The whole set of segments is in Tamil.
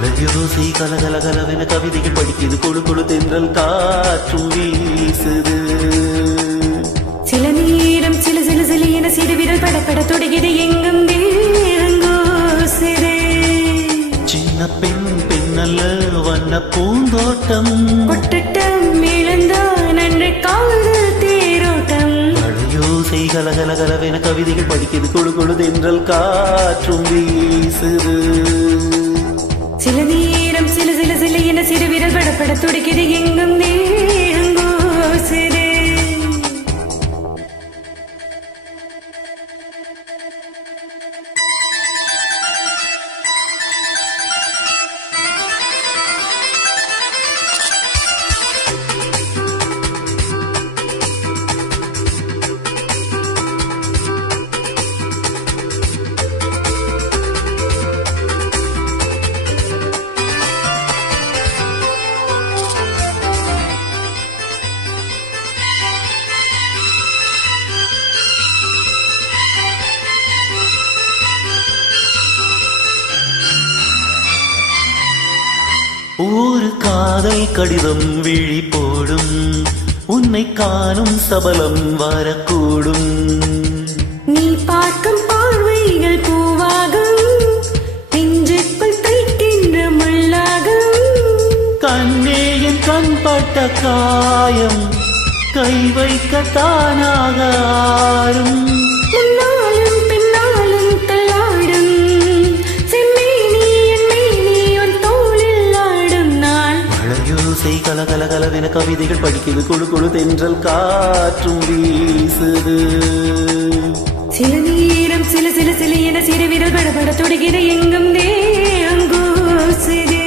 மழையோசை கலகல கலவென கவிதைகள் படிக்குது, கொழு கொழு தென்றல் காற்றும் வீசுது. சில நேரம் சில சில சில என சிறு விரல் படப்பட தொடங்கியது, எங்கும் தேங்கோசுது. சின்ன பெண் பெண்ணல்ல வண்ண பூந்தோட்டம், கொட்டட்டம் இழந்தான் அன்று காதல் தேரோட்டம். மழையோசை கலகல கலவென கவிதைகள் படிக்குது, கொழு கொழு தென்றல் காற்றும் வீசுது. சில நேரம் சில சில சில என சிறு விரல் படப்பட துடிக்கிறது, எங்கும் தேங்கோசுது. ஒரு காதல் கடிதம் விழி போடும், உன்னை காணும் சபலம் வரக்கூடும். நீ பார்க்கும் பார்வைகள் பூவாகும், நெஞ்சுக்குள் தைக்கின்ற முள்ளாகும். கண்ணே என் கண்பட்ட காயம் கை வைக்க தானாக ஆறும். முன்னாலும் பின்னாலும் தள்ளாடும், செம்மேனி என் மேனி உன் தோளில் ஆடும் நாள். மழையோசை கலகல கலவென கவிதைகள் படிக்குது, கொழு கொழு தென்றல் காற்றும் வீசுது. சில நேரம் சில சில சில என சிறு விரல் படபட தொடங்கியது, எங்கும் தேங்கோசுது.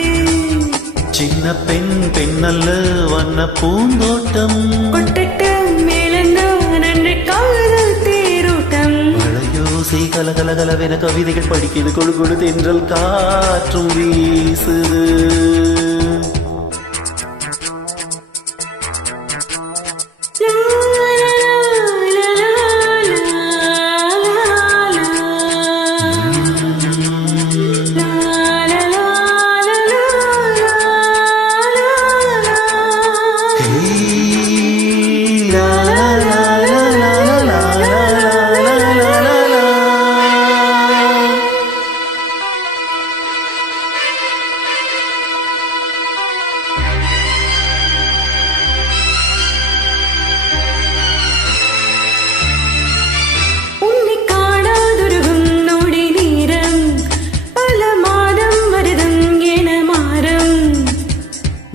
சின்ன பெண் பெண்ணல்ல வண்ண பூந்தோட்டம், கொட்டட்டம் இழந்தான் அன்று காதல் தேரோட்டம். மழையோசை கலகல கலவென கவிதைகள் படிக்குது, கொழு கொழு தென்றல் காற்றும் வீசுது.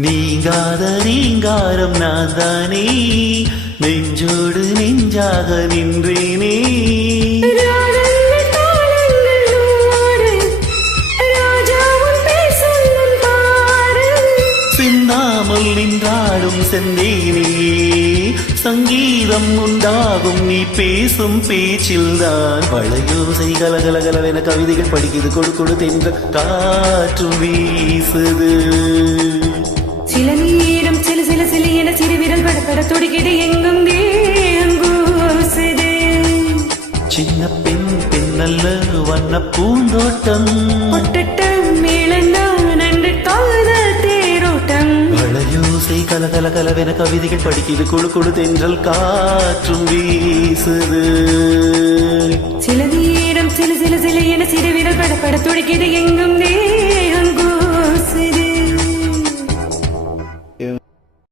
நீங்காத நீங்காரம் நான் தானே, நெஞ்சோடு நெஞ்சாக நின்றேனே. சிந்தாமல் நின்றாடும் செந்தேனே, சங்கீதம் உண்டாகும் நீ பேசும் பேச்சில்தான். மழையோசை கலகல கலவென கவிதைகள் படிக்குது, கொடு கொடு தென்ற காற்று வீசுது. சில நேரம் சில சில சில என சிறு விரல் படப்பட துடிக்கிறது, எங்கும் தேங்கோசுது. சின்ன பெண் பெண்ணல்ல வண்ண பூந்தோட்டம், கொட்டட்டம் இழந்தான் அன்று காதல் தேரோட்டம். மழையோசை கலகல கலவென கவிதைகள் படிக்குது, கொழு கொழு தென்றல் காற்றும் வீசுது. சில நேரம் சில சில சில என சிறு விரல் படப்பட துடிக்கிறது, எங்கும்